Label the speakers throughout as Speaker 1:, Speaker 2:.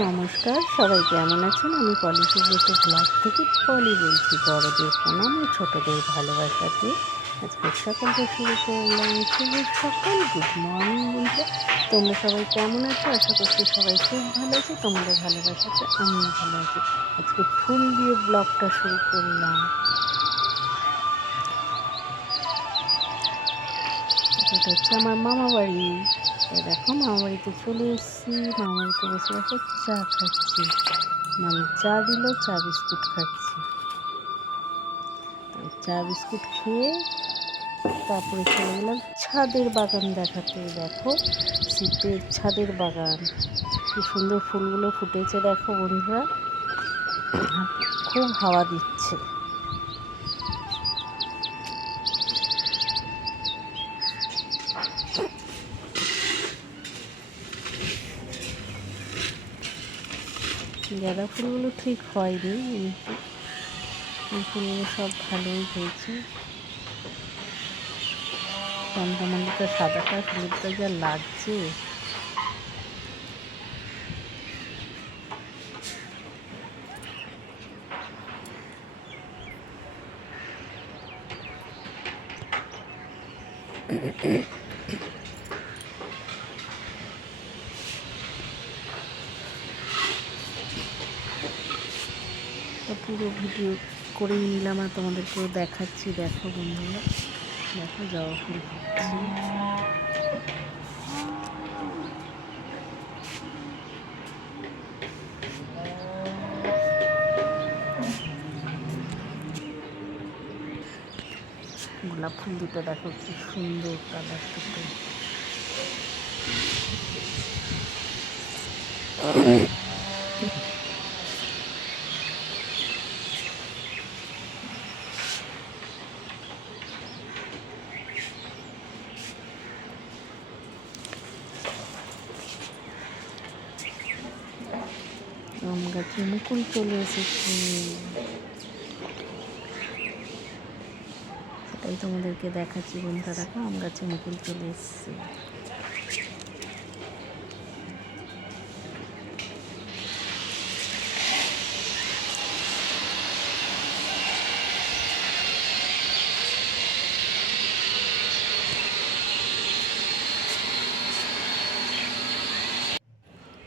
Speaker 1: নমস্কার, সবাই কেমন আছেন? আমি পলি ব্লগ থেকে পলি বলছি, বড়দের প্রণাম ও ছোটদের ভালোবাসাতে আজকে সকালটা শুরু করলাম শুভ সকাল গুড মর্নিং বন্ধুরা। তোমরা সবাই কেমন আছো? আশা করছি সবাই খুব ভালো আছে। তোমাদের ভালোবাসাতে আমিও ভালো আছি। আজকে ফুল দিয়ে ব্লগটা শুরু করলাম। এটা হচ্ছে আমার মামা বাড়ি দেখো মামা বাড়িতে চলে এসেছি মামা বাড়িতে বসে বসে চা খাচ্ছি। মানে চা দিল, চা বিস্কুট খাচ্ছি। চা বিস্কুট খেয়ে তারপরে চলে গেলাম ছাদের বাগান দেখাতে। দেখো, শীতের ছাদের বাগান। কি সুন্দর ফুলগুলো ফুটেছে দেখো বন্ধুরা। খুব হাওয়া দিচ্ছে। গাঁদা ফুলগুলো ঠিক হয়নি ফুলগুলো সব ভালোই হয়েছে। চন্দ্রমল্লিকা সাদাটা ফুলটা যা লাগছে। তো পুরো ভিডিও করে নিলাম আর তোমাদেরকেও দেখাচ্ছি। দেখো বন্ধুরা, দেখো জবা ফুল গোলাপ ফুল দুটো দেখো কি সুন্দর কালার দুটো। আম গাছে মুকুল চলে এসেছে। সেটাই তোমাদেরকে দেখাচ্ছি বন্ধুরা, দেখো আম গাছে মুকুল চলে এসেছে।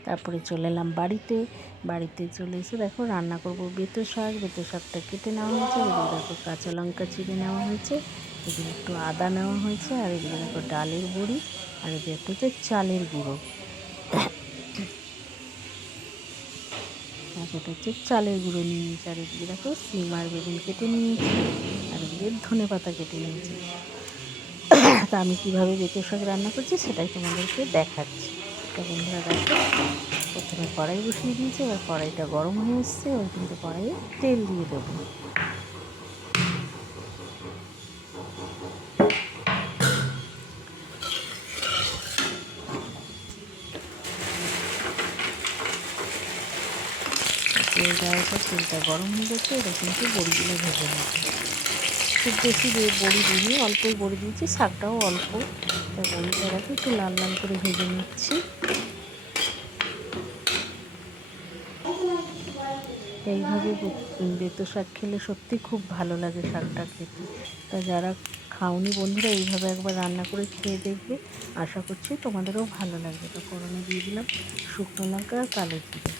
Speaker 1: তারপরে চলে এলাম বাড়িতে। বাড়িতে চলে এসে দেখো রান্না করব বেতো শাক, বেতো শাকটা কেটে নেওয়া হয়েছে এগুলো দেখো কাঁচা লঙ্কা চিড়ে নেওয়া হয়েছে এগুলো একটু আদা নেওয়া হয়েছে, আর এগুলো দেখো ডালের বড়ি আর এদিকে একটা হচ্ছে চালের গুঁড়ো। এটা হচ্ছে চালের গুঁড়ো নিয়ে নিয়েছি, আর এদিকে দেখো সিম আর বেগুন কেটে নিয়েছি, আর এদিকে ধনে পাতা কেটে নিয়েছি। তা আমি কীভাবে বেতো শাক রান্না করছি সেটাই তোমাদেরকে দেখাচ্ছি। তো বন্ধুরা দেখো প্রথমে কড়াই বসিয়ে দিয়েছি, এবার কড়াইটা গরম হয়ে এসছে, এবার কিন্তু কড়াইয়ে তেল দিয়ে দেবো। তেলটা গরম হয়ে গেছে, এবার কিন্তু বড়িগুলো ভেজে নেব। খুব বেশি বড়ি দিইনি, অল্পই বড়ি দিয়েছি, শাকটাও অল্প। তা বড়িটা রাখি, একটু লাল লাল করে ভেজে নিচ্ছি। এইভাবে বেতো শাক খেলে সত্যি খুব ভালো লাগে শাকটা খেতে। তা যারা খাওনি বন্ধুরা এইভাবে একবার রান্না করে খেয়ে দেখবে, আশা করছি তোমাদেরও ভালো লাগবে। তো ফোড়নে দিয়ে দিলাম শুকনো লঙ্কা আর কালো জিরে।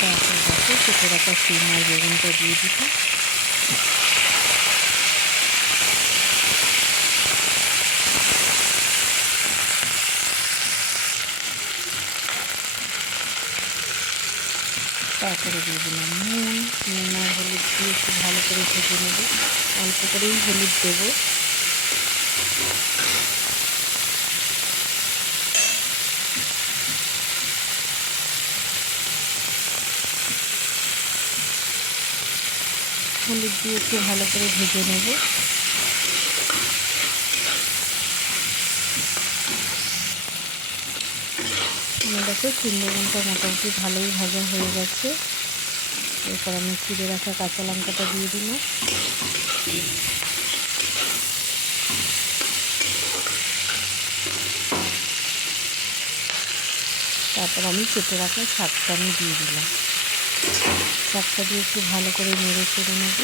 Speaker 1: তারপর দেখো কেটে রাখা সিম আর বেগুনটা দিয়ে দিতে তারপরে দিয়ে দিলাম। নুন নুন আর হলুদ দিয়ে একটু ভালো করে ভেজে নেব। অল্প করেই হলুদ দেবো। হলুদ দিয়ে একটু ভালো করে ভেজে নেব। দেখো তিন বেগুনটা মোটামুটি ভালোই ভাজা হয়ে গেছে। এরপর আমি চিড়ে রাখা কাঁচা লঙ্কাটা দিয়ে দিল তারপর আমি কেটে রাখা শাকটা আমি দিয়ে দিলাম। শাকটা দিয়ে একটু ভালো করে নেড়ে চেড়ে নেব।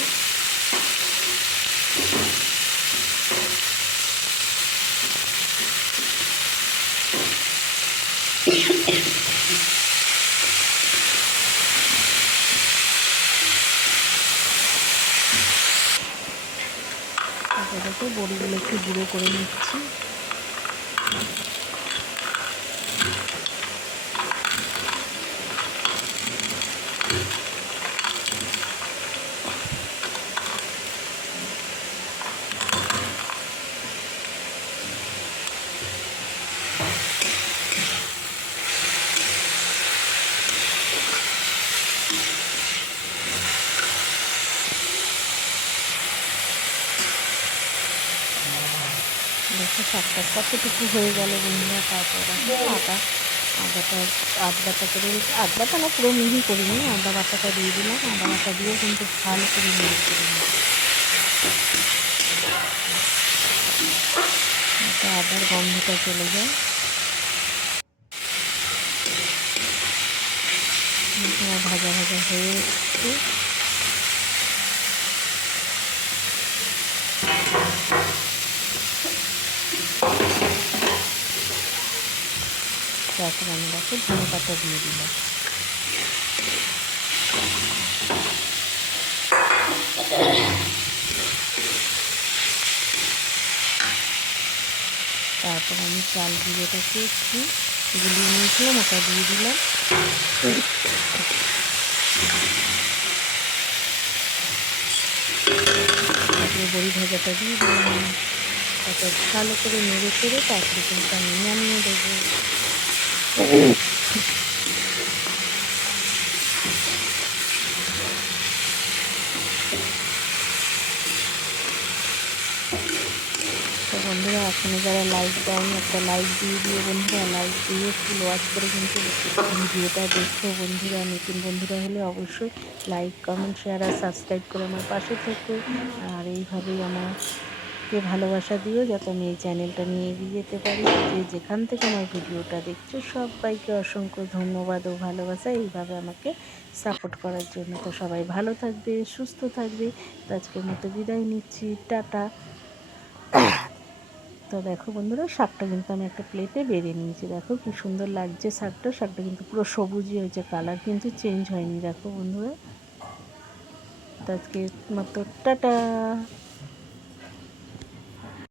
Speaker 1: বড়িগুলো একটু গুঁড়ো করে নিচ্ছি। দেখো শাকটা কতটুকু হয়ে গেল বন্ধুরা, তারপর আদা। আদাটা, আদ বাটা করে আদ বাটা না, পুরো মিহি করিনি আদা বাটাটা দিয়ে দিলাম। আদা বাটা দিয়ে কিন্তু ভালো করে মিহি করে আদার গন্ধটা চলে যায়। ভাজা ভাজা হয়ে তারপর আমি দেখো ধনে পাতা দিয়ে দিলাম। তারপর আমি চাল গুঁড়োটাকে একটু গুলিয়ে নিয়েছিলাম, ওটা দিয়ে দিলাম। বড়ি ভাজাটা দিয়ে দিলাম। তারপর ভালো করে নেড়ে চেড়ে তারপরে কিন্তু আমি নামিয়ে দেবো। তো বন্ধুরা, এখনও যারা লাইক দেয়নি, একটা লাইক দিয়ে দিয়ে বন্ধুরা। লাইক দিয়ে ফুল ওয়াচ করে কিন্তু ভিডিওটা দেখো বন্ধুরা। নতুন বন্ধুরা হলে অবশ্যই লাইক কমেন্ট শেয়ার আর সাবস্ক্রাইব করে আমার পাশে থেকো। আর এইভাবেই আমাকে ভালোবাসা দিও যাতে আমি এই চ্যানেলটা নিয়ে এগিয়ে যেতে পারি। যে যেখান থেকে আমার ভিডিওটা দেখছ, সবাইকে অসংখ্য ধন্যবাদ ও ভালোবাসা এইভাবে আমাকে সাপোর্ট করার জন্য। তো সবাই ভালো থাকবে, সুস্থ থাকবে। তো আজকের মতো বিদায় নিচ্ছি। টাটা। তো দেখো বন্ধুরা, শাকটা কিন্তু আমি একটা প্লেটে বেড়ে নিয়েছি। দেখো কি সুন্দর লাগছে শাকটা। শাকটা কিন্তু পুরো সবুজই হয়েছে কালার কিন্তু চেঞ্জ হয়নি। দেখো বন্ধুরা। তো আজকে মতো, টাটা।